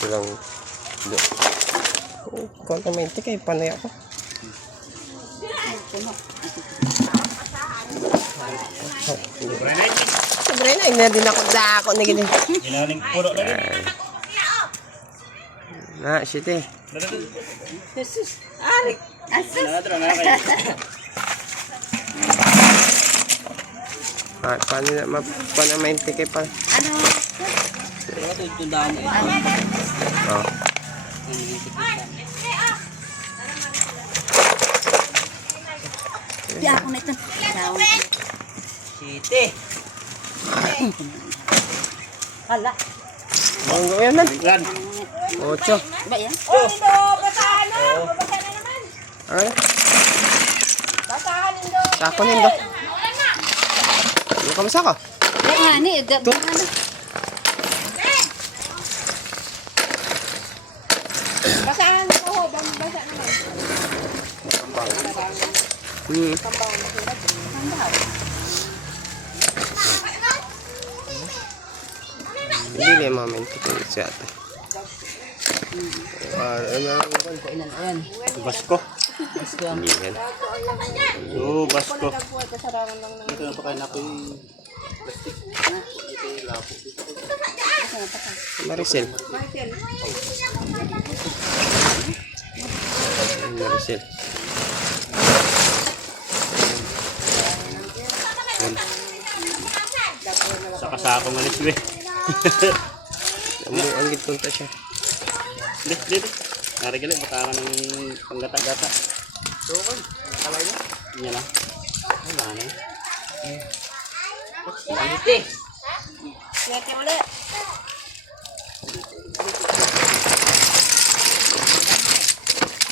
Silang kung na mainti kayo panay ako. Sobrang na, hindi din ako dako na gini. Ginaling puro lagi. Na, shit eh. Jesus. Arik. Asus. Paano na mainti kayo pa? Ano? Ito tundaan mo. Oh. Di ako na ito. Siti. Hala. Ang gawin man. Gan. 8. Ba yan? Oh, Indo, basahan na. Babasa na naman. Ano? Basahan, Indo. Sako nindo. Ano ka masaka? Oo nga ni. Ano? Basahan ko ho. Basa naman. Hindi na yung mga mainti kayo siya ata. Ayan. Basko. Hindi yan. Oo, basko. Ito na pa kayo na po yung plastic. Ito yung lapo. Maricel. Maricel. Sa kasakong alis be. Ang gitpunta siya. Dito. Narigalit, baka ng panggata-gata. Sukol. Kalay na. Yan na. Wala na. Salite. Siyete ulit.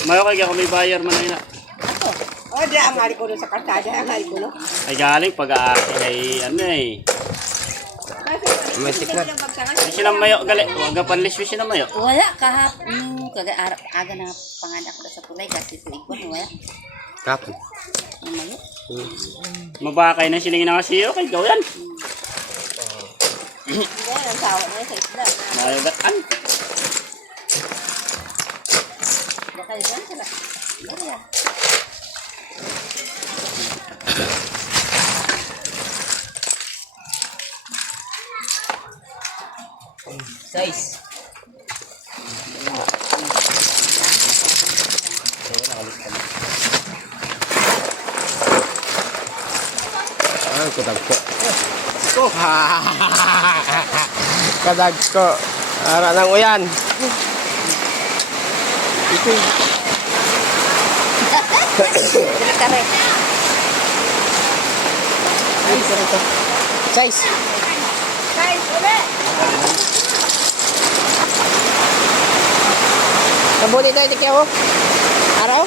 Mayo kay ako may bayar man na. Ako. O, di ang hari ko doon sa kasada. Ang hari ko, no? Ay galing pag-aaki ay ano eh. May tikman. Ay silang mayo galing. Huwag ka panliswi siya na mayo. Wala kahapon. Aga na panganak ko sa kulay. Kasi sa ikon. Wala. Kapon. Mamaya. Mabakay na silingin na kasi okay, gawin. Hindi, ang sawa na sa isla. Mayagatan. Baka yan. Sala. Wala. Size. Ah, kadagko. Kadagko. Ara lang uyan. Ito. Kare. Size. Guys, ulit. Nabuli tayo tikya mo. Araw.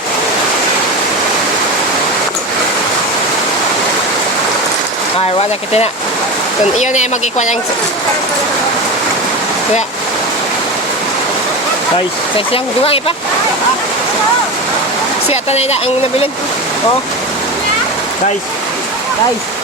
Ay, wala kita na. Kung iyon na mag-ikwa ng... Kaya, Size. size lang. Dumaki pa. Siya tanay na ang nabilin. Oh. Size. Size.